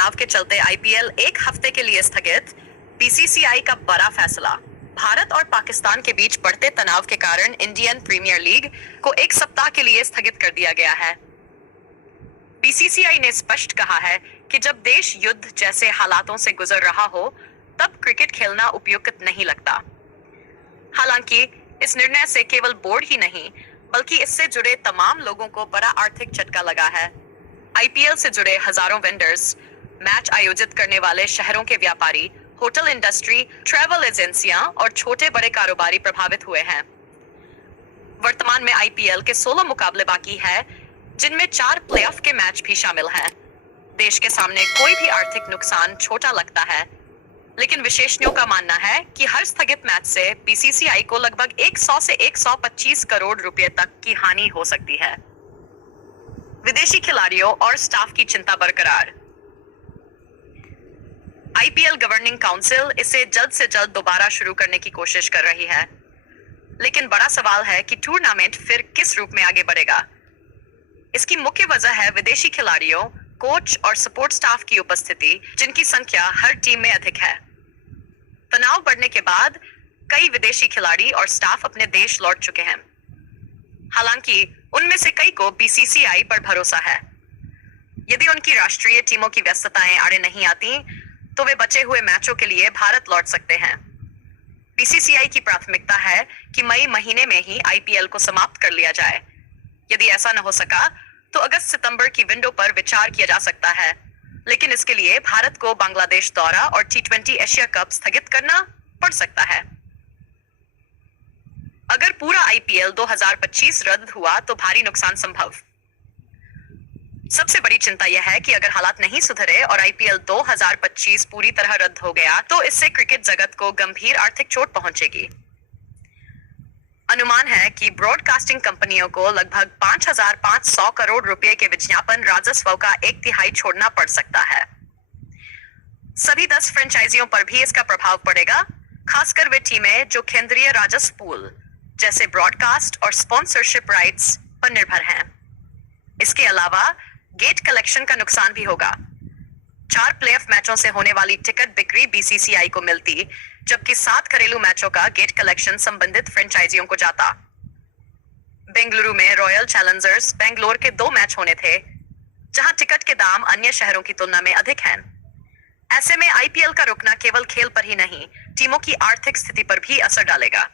तनाव के चलते आईपीएल एक हफ्ते के लिए स्थगित। बीसीसीआई का बड़ा फैसला। भारत और पाकिस्तान के बीच बढ़ते तनाव के कारण इंडियन प्रीमियर लीग को एक सप्ताह के लिए स्थगित कर दिया गया है। बीसीसीआई ने स्पष्ट कहा है कि जब देश युद्ध जैसे हालातों से गुजर रहा हो तब क्रिकेट खेलना उपयुक्त नहीं लगता। हालांकि इस निर्णय से केवल बोर्ड ही नहीं बल्कि इससे जुड़े तमाम लोगों को बड़ा आर्थिक झटका लगा है। आईपीएल से जुड़े हजारों वेंडर्स, मैच आयोजित करने वाले शहरों के व्यापारी, होटल इंडस्ट्री, ट्रैवल एजेंसियां और छोटे बड़े कारोबारी प्रभावित हुए हैं। वर्तमान में आईपीएल के 16 मुकाबले बाकी है, जिनमें 4 प्लेऑफ के मैच भी शामिल हैं। देश के सामने कोई भी आर्थिक नुकसान छोटा लगता है, लेकिन विशेषज्ञों का मानना है कि हर स्थगित मैच से बीसीसीआई को लगभग 100 से 125 करोड़ रुपए तक की हानि हो सकती है। विदेशी खिलाड़ियों और स्टाफ की चिंता बरकरार। आईपीएल गवर्निंग काउंसिल इसे जल्द से जल्द दोबारा शुरू करने की कोशिश कर रही है, लेकिन बड़ा सवाल है कि टूर्नामेंट फिर किस रूप में आगे बढ़ेगा। इसकी मुख्य वजह है विदेशी खिलाड़ियों, कोच और सपोर्ट स्टाफ की उपस्थिति, जिनकी संख्या हर टीम में अधिक है। तनाव बढ़ने के बाद कई विदेशी खिलाड़ी और स्टाफ अपने देश लौट चुके हैं। हालांकि उनमें से कई को बीसीसीआई पर भरोसा है। यदि उनकी राष्ट्रीय टीमों की व्यस्तताएं आड़े नहीं आती, तो वे बचे हुए मैचों के लिए भारत लौट सकते हैं। बीसीसीआई की प्राथमिकता है कि मई महीने में ही आईपीएल को समाप्त कर लिया जाए। यदि ऐसा न हो सका तो अगस्त-सितंबर की विंडो पर विचार किया जा सकता है, लेकिन इसके लिए भारत को बांग्लादेश दौरा और टी20 एशिया कप स्थगित करना पड़ सकता है। अगर पूरा आईपीएल 2025 रद्द हुआ तो भारी नुकसान संभव। सबसे बड़ी चिंता यह है कि अगर हालात नहीं सुधरे और आईपीएल 2025 पूरी तरह रद्द हो गया तो इससे क्रिकेट जगत को गंभीर आर्थिक चोट पहुंचेगी। अनुमान है कि ब्रॉडकास्टिंग कंपनियों को लगभग 5,500 करोड़ रुपए के विज्ञापन राजस्व का 1/3 छोड़ना पड़ सकता है। सभी 10 फ्रेंचाइजियों पर भी इसका प्रभाव पड़ेगा, खासकर वे टीमें जो केंद्रीय राजस्व पूल जैसे ब्रॉडकास्ट और स्पॉन्सरशिप राइट्स पर निर्भर हैं। इसके अलावा गेट कलेक्शन का नुकसान भी होगा। 4 प्लेऑफ मैचों से होने वाली टिकट बिक्री बीसीसीआई को मिलती, जबकि 7 घरेलू मैचों का गेट कलेक्शन संबंधित फ्रेंचाइजियों को जाता। बेंगलुरु में रॉयल चैलेंजर्स बेंगलोर के 2 मैच होने थे, जहां टिकट के दाम अन्य शहरों की तुलना में अधिक हैं। ऐसे में आईपीएल का रुकना केवल खेल पर ही नहीं, टीमों की आर्थिक स्थिति पर भी असर डालेगा।